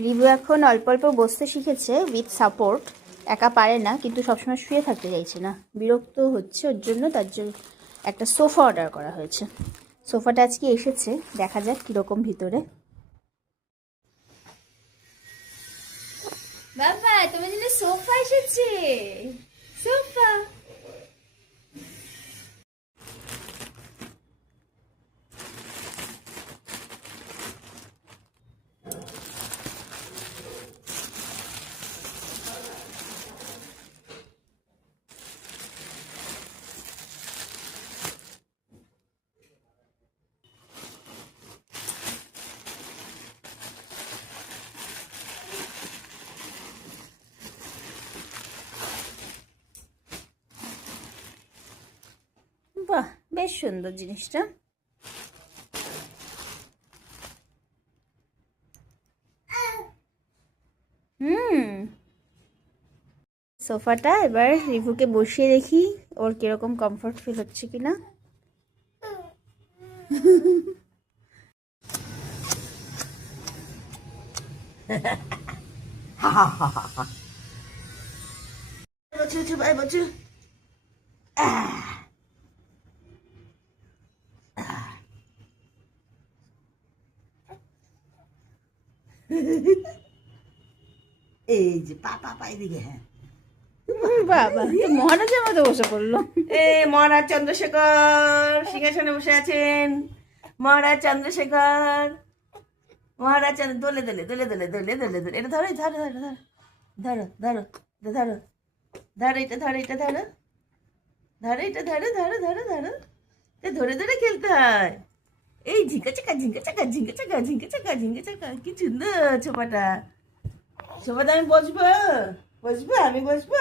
Review এখন অল্প অল্প বসতে শিখেছে উইথ সাপোর্ট। একা পারে না, কিন্তু সবসময় শুয়ে থাকতে চাইছে না, বিরক্ত হচ্ছে ওর জন্য। তার জন্য একটা সোফা অর্ডার করা হয়েছে। সোফাটা আজকে এসেছে, দেখা যাক কীরকম ভিতরে। বাবা তোমার জন্য সোফা এসেছে, সোফা। বাহ, বেশ সুন্দর জিনিসটা। সোফাটা এবার রিভুকে বসিয়ে দেখি ওর কিরকম কমফর্ট ফিল হচ্ছে কিনা। এই যে পাপা পাই দিকে। হ্যাঁ বাবা, মহারাজের মতো বসে পড়লো। মহারাজ চন্দ্রশেখর সিংহাসনে বসে আছেন। মহারাজ চন্দ্রশেখর, মহারাজ চন্দ্র দোলে দোলে দোলে দোলে দোলে দোলে দোলে। এটা ধরো ধরো ধরো ধরো ধরো ধরো ধরো এটা ধরো এটা ধরো ধরো এটা ধরো ধরো ধরো ধরো। ধরে ধরে খেলতে হয়। এই ঝিঙ্কা চাকা ঝিঙ্কা চাকা ঝিঙ্কা চাকা ঝিঙ্কা চাকা ঝিঙ্কা চাকা। কি সুন্দর ছোপাটা। ছোপাটা আমি বসবো, বসবো আমি বসবো।